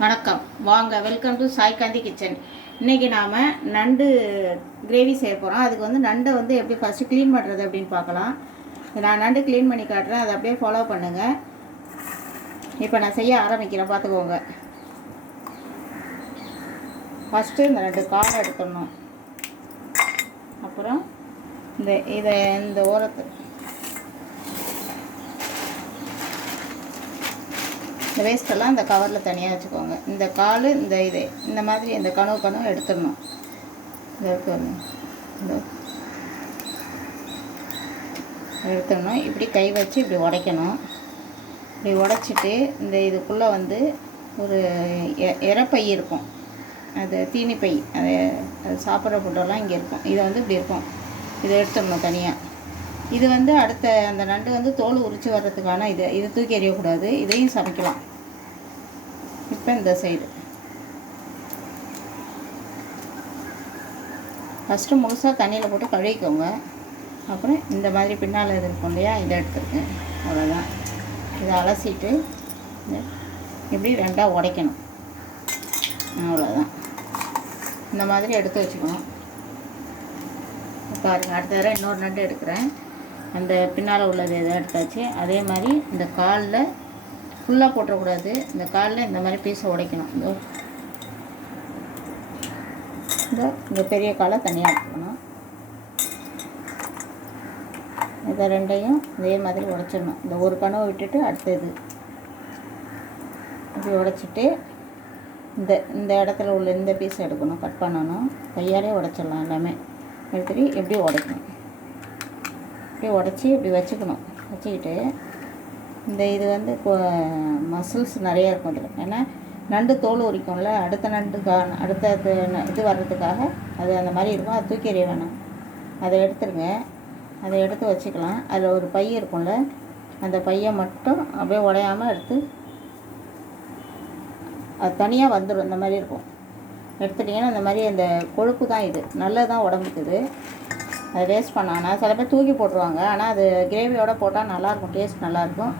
வணக்கம். வாங்க welcome to Saikanthi kitchen இன்றைக்கி நாம் நண்டு கிரேவி செய்ய போகிறோம் அதுக்கு வந்து நண்டை வந்து எப்படி ஃபஸ்ட்டு க்ளீன் பண்ணுறது அப்படின்னு பார்க்கலாம். நான் நண்டு க்ளீன் பண்ணி காட்டுறேன். அதை அப்படியே ஃபாலோ பண்ணுங்கள் இப்போ நான் செய்ய ஆரம்பிக்கிறேன். பார்த்துக்கோங்க. ஃபஸ்ட்டு இந்த ரெண்டு காலை எடுத்துடணும். அப்புறம் இந்த இதை இந்த ஓரத்து இந்த வேஸ்ட்டெல்லாம் இந்த கவரில் தனியாக வச்சுக்கோங்க. இந்த கால் இந்த இது இந்த மாதிரி இந்த கனவு கனவு எடுத்துடணும். இந்த இந்த எடுத்துடணும். இப்படி கை வச்சு இப்படி உடைக்கணும். இப்படி உடைச்சிட்டு இந்த இதுக்குள்ளே வந்து ஒரு எ- இருக்கும். அது தீனிப்பை அது அது சாப்பிட்ற ஃபுட்டெல்லாம் இங்கே இருக்கும். இது வந்து இப்படி இருக்கும். இதை எடுத்துடணும் தனியாக இது வந்து அடுத்த அந்த நண்டு வந்து தோல் உரிச்சு வர்றதுக்கான இது. இது தூக்கி எறியக்கூடாது. இதையும் சமைக்கலாம். இப்போ இந்த சைடு ஃபஸ்ட்டு முழுசாக தண்ணியில் போட்டு கழுவிக்கோங்க. அப்புறம் இந்த மாதிரி பின்னால் இது இருக்கும் இல்லையா இதை எடுத்துருக்கேன் அவ்வளோதான் இதை அலசிட்டு இப்படி ரெண்டாக உடைக்கணும். அவ்வளோதான் இந்த மாதிரி எடுத்து வச்சுக்கணும். பாருங்க அடுத்த தடவை இன்னொரு நண்டு எடுக்கிறேன். அந்த பின்னால் உள்ளது எதை எடுத்தாச்சு. அதே மாதிரி இந்த காலில் ஃபுல்லாக போட்டக்கூடாது. இந்த காலில் இந்த மாதிரி பீஸை உடைக்கணும். இதோ. இதோ இந்த பெரிய காலை தனியாக எடுத்துக்கணும். இதை ரெண்டையும் இதே மாதிரி உடைச்சிடணும். இந்த ஒரு கனவை விட்டுட்டு அடுத்தது. இப்படி உடைச்சிட்டு இந்த இந்த இடத்துல உள்ள இந்த பீஸ் எடுக்கணும். கட் பண்ணணும். கையாலே உடைச்சிடலாம் எல்லாமே. எடுத்துட்டு எப்படி உடைக்கணும். இப்படி உடச்சி இப்படி வச்சுக்கணும். வச்சுக்கிட்டு இந்த இது வந்து மசில்ஸ் நிறையா இருக்கும் இதில். ஏன்னா நண்டு தோல் உரிக்கும்ல அடுத்த நண்டுக்கான அடுத்த இது இது வர்றதுக்காக அது அந்த மாதிரி இருக்கும்? அது தூக்கி எறிய வேணாம். அதை எடுத்துருங்க. அதை எடுத்து வச்சுக்கலாம். அதில் ஒரு பை இருக்கும்ல அந்த பையை மட்டும் அப்படியே உடையாமல் எடுத்து அது தனியாக வந்துடும் இந்த மாதிரி இருக்கும். எடுத்துட்டிங்கன்னா இந்த மாதிரி அந்த கொழுப்பு தான் இது. நல்லது தான் உடம்புக்கு இது. அதை வேஸ்ட் பண்ணானா சில பேர் தூக்கி போட்டுருவாங்க. ஆனால் அது கிரேவியோட போட்டால் நல்லாயிருக்கும் டேஸ்ட் நல்லாயிருக்கும்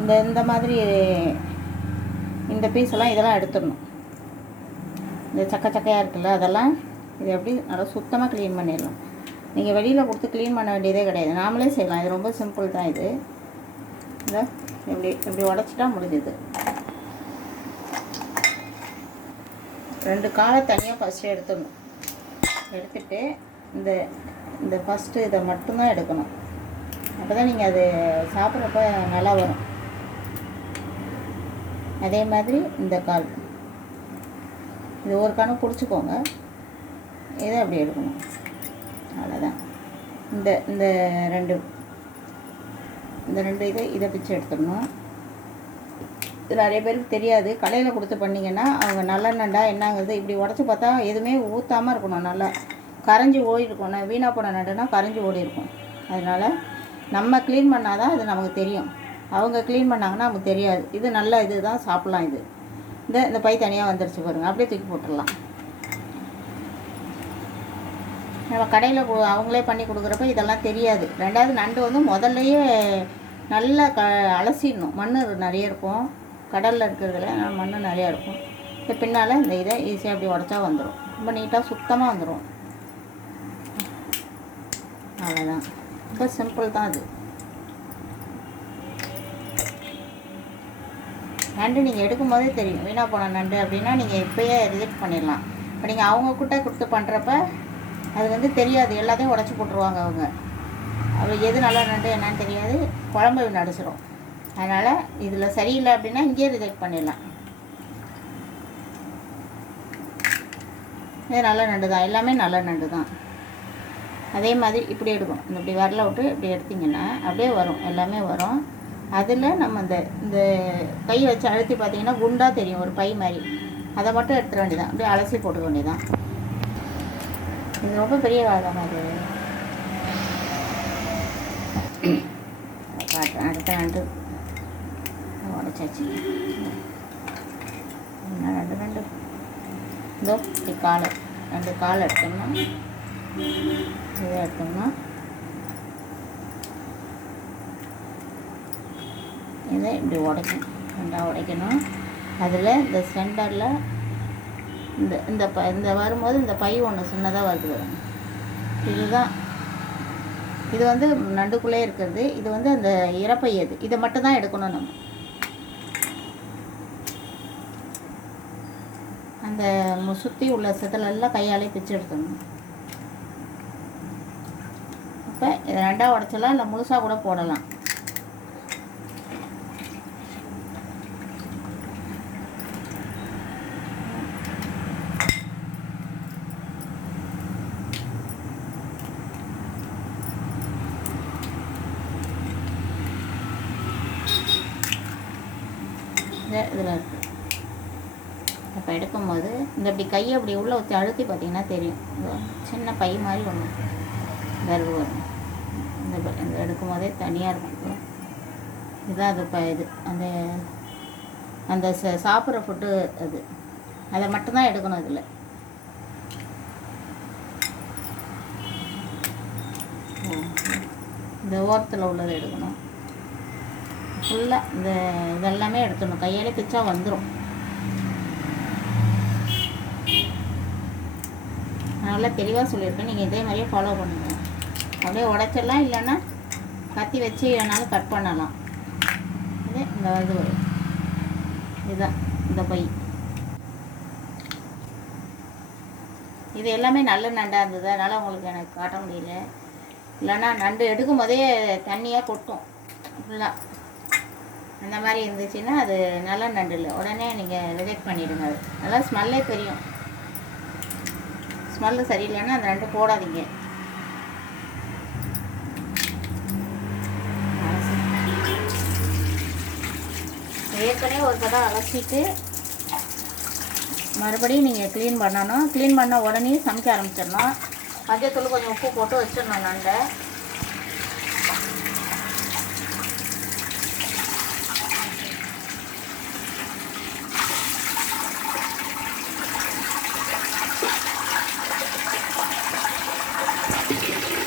இந்த இந்த மாதிரி இந்த பீஸ் எல்லாம் இதெல்லாம் எடுத்துடணும். இந்த சக்க சக்கையாக இருக்குல்ல அதெல்லாம் இது எப்படி நல்லா சுத்தமாக க்ளீன் பண்ணிடலாம். நீங்கள் வெளியில் கொடுத்து க்ளீன் பண்ண வேண்டியதே கிடையாது. நாமளே செய்யலாம். இது ரொம்ப சிம்பிள் தான் இது. இந்த இப்படி இப்படி உடச்சிட்டா முடிஞ்சுது. ரெண்டு காலை தனியாக ஃபஸ்ட்டு எடுத்துடணும். எடுத்துட்டு இந்த இந்த ஃபஸ்ட்டு இதை மட்டும்தான் எடுக்கணும். அப்போ தான் நீங்கள் அது சாப்பிட்றப்ப நல்லா வரும். அதே மாதிரி இந்த கால். இது ஒரு கணக்கு பிடிச்சிக்கோங்க. இதை அப்படி எடுக்கணும். அவ்வளோதான் இந்த இந்த ரெண்டு. இந்த ரெண்டு இதை இதை பிச்சு எடுத்துடணும். இது நிறைய பேருக்கு தெரியாது. கடையில் கொடுத்து பண்ணிங்கன்னா அவங்க நல்லெண்ணண்டா என்னங்கிறது இப்படி உடச்சி பார்த்தா எதுவுமே ஊற்றாமல் இருக்கணும் நல்லா. கரைஞ்சி ஓடி இருக்கும். நான் வீணாக போன நண்டுனா கரைஞ்சி ஓடி இருக்கும். அதனால் நம்ம க்ளீன் பண்ணால் தான் அது நமக்கு தெரியும். அவங்க க்ளீன் பண்ணாங்கன்னா நமக்கு தெரியாது. இது நல்ல இது தான் சாப்பிட்லாம் இது. இந்த இந்த பை தனியாக வந்துருச்சு பாருங்கள் அப்படியே தூக்கி போட்டுடலாம். நம்ம கடையில் அவங்களே பண்ணி கொடுக்குறப்ப இதெல்லாம் தெரியாது. ரெண்டாவது நண்டு வந்து முதல்லையே நல்லா க அலசிடணும். மண் நிறைய இருக்கும். கடலில் இருக்கிறதுல மண் நிறையா இருக்கும். இந்த பின்னால் இந்த இதை ஈஸியாக அப்படி உடச்சா வந்துடும் ரொம்ப நீட்டாக சுத்தமாக வந்துடும் அவ்வளோதான் ரொம்ப சிம்பிள் தான் அது. நண்டு நீங்கள் எடுக்கும் போதே தெரியும். வீணாக போன நண்டு அப்படின்னா நீங்கள் இப்போயே ரிஜெக்ட் பண்ணிடலாம். இப்போ நீங்கள் அவங்க கிட்ட கொடுத்து பண்ணுறப்ப அது வந்து தெரியாது. எல்லாத்தையும் உடச்சி போட்டுருவாங்க அவங்க. அது எது நல்ல நண்டு என்னன்னு தெரியாது. குழம்பு நடிச்சிடும் அதனால் இதில் சரியில்லை அப்படின்னா இங்கேயே ரிஜெக்ட் பண்ணிடலாம். இது நல்ல நண்டு தான் எல்லாமே நல்ல நண்டு தான் அதே மாதிரி இப்படி எடுக்கணும். இந்த இப்படி வரல விட்டு இப்படி எடுத்திங்கன்னா அப்படியே வரும். எல்லாமே வரும். அதில் நம்ம இந்த இந்த கை வச்சு அழுத்தி பார்த்தீங்கன்னா குண்டாக தெரியும் ஒரு பை மாதிரி. அதை மட்டும் எடுத்துட வேண்டியதான் அப்படியே அலசி போட்டுக்க வேண்டியதான் இது ரொம்ப பெரிய வேலை அது. காட்டுறேன். அடுத்த ரெண்டு உடச்சாச்சு ரெண்டு ரெண்டு இதோ இப்படி காலை. ரெண்டு கால் எடுத்தோம்னா இதை எடுத்தோம்னா இதை இப்படி உடைக்கணும். ரெண்டாக உடைக்கணும். அதில் இந்த சென்டரில் இந்த இந்த ப இந்த வரும்போது இந்த பை ஒன்று சின்னதாக வருது இதுதான். இது வந்து நண்டுக்குள்ளே இருக்கிறது. இது வந்து அந்த இறப்பை அது இதை மட்டும் தான் எடுக்கணும் நம்ம. அந்த சுற்றி உள்ள செதிலெல்லாம் கையாலே பிச்சு எடுத்துடணும். இப்போ இதை ரெண்டாக உடச்சலாம் இல்லை முழுசாக கூட போடலாம். இதில் இருக்குது இப்போ எடுக்கும்போது இந்த இப்படி கையை அப்படி உள்ளே ஊற்றி அழுத்தி பார்த்தீங்கன்னா தெரியும். சின்ன பை மாதிரி ஒன்று வருது வரும் இந்த இந்த எடுக்கும் போதே தனியாக இருக்கும். இதுதான் அது இப்போ இது. அந்த அந்த ச சாப்பிட்ற ஃபுட்டு அது. அதை மட்டும்தான் எடுக்கணும் இதில். இந்த ஓரத்தில் உள்ளதை எடுக்கணும். ஃபுல்லாக இந்த இதெல்லாமே எடுத்துடணும். கையாலே பிச்சா வந்துடும் நல்லா தெளிவாக சொல்லியிருக்கேன். நீங்கள் இதே மாதிரியே ஃபாலோ பண்ணுங்கள் அப்படியே உடச்சிடலாம். இல்லைன்னா கத்தி வச்சு வேணாலும் கட் பண்ணலாம். இது இந்த இது வரும். இதுதான் இந்த பை. இது எல்லாமே நல்ல நண்டாக இருந்தது. அதனால் உங்களுக்கு எனக்கு காட்ட முடியல. இல்லைன்னா நண்டு எடுக்கும் போதே தண்ணியாக கொட்டும். ஃபுல்லாக அந்த மாதிரி இருந்துச்சுன்னா அது நல்லா நண்டுல. உடனே நீங்கள் ரிஜெக்ட் பண்ணிவிடுங்க அது. நல்லா ஸ்மெல்லே தெரியும். ஸ்மெல்லு சரியில்லைன்னா அந்த நண்டு போடாதீங்க. ஏற்கனவே ஒரு தடவை அலசிட்டு மறுபடியும் நீங்கள் க்ளீன் பண்ணணும். க்ளீன் பண்ண உடனே சமைக்க ஆரம்பிச்சிடணும். மஞ்சத்தூள் கொஞ்சம் உப்பு போட்டு வச்சிடணும் நண்டை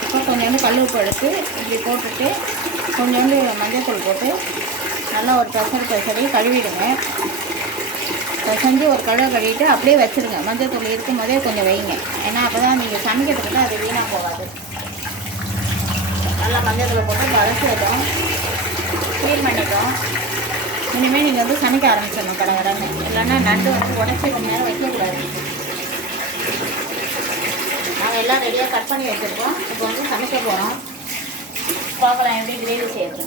இப்போ கொஞ்சோண்டு கல் உப்பு எடுத்து இப்படி போட்டுட்டு கொஞ்சோண்டு மஞ்சத்தூள் போட்டு நல்லா ஒரு பெசர் பெசரி கழுவிடுங்க. செஞ்சு ஒரு கழுவை கழுவிட்டு அப்படியே வச்சுருங்க. மஞ்சத்தூள் இருக்கும் போதே கொஞ்சம் வைங்க. ஏன்னா அப்போ தான் நீங்கள் சமைக்கிறதுக்கு அது வீணாக போகாது. நல்லா மஞ்சத்தூள் போட்டு வதக்கிட்டோம் க்ளீன் பண்ணிட்டோம். இனிமேல் நீங்கள் வந்து சமைக்க ஆரம்பிச்சிடணும் கடை கடமை இல்லைன்னா நண்டு வந்து உடச்சி கொஞ்ச நேரம் வைக்கக்கூடாது. நாங்கள் எல்லாம் ரெடியாக கட் பண்ணி வச்சுருக்கோம். இப்போ வந்து சமைக்க போகிறோம் பார்க்கலாம் எப்படி கிரேவி செய்யறது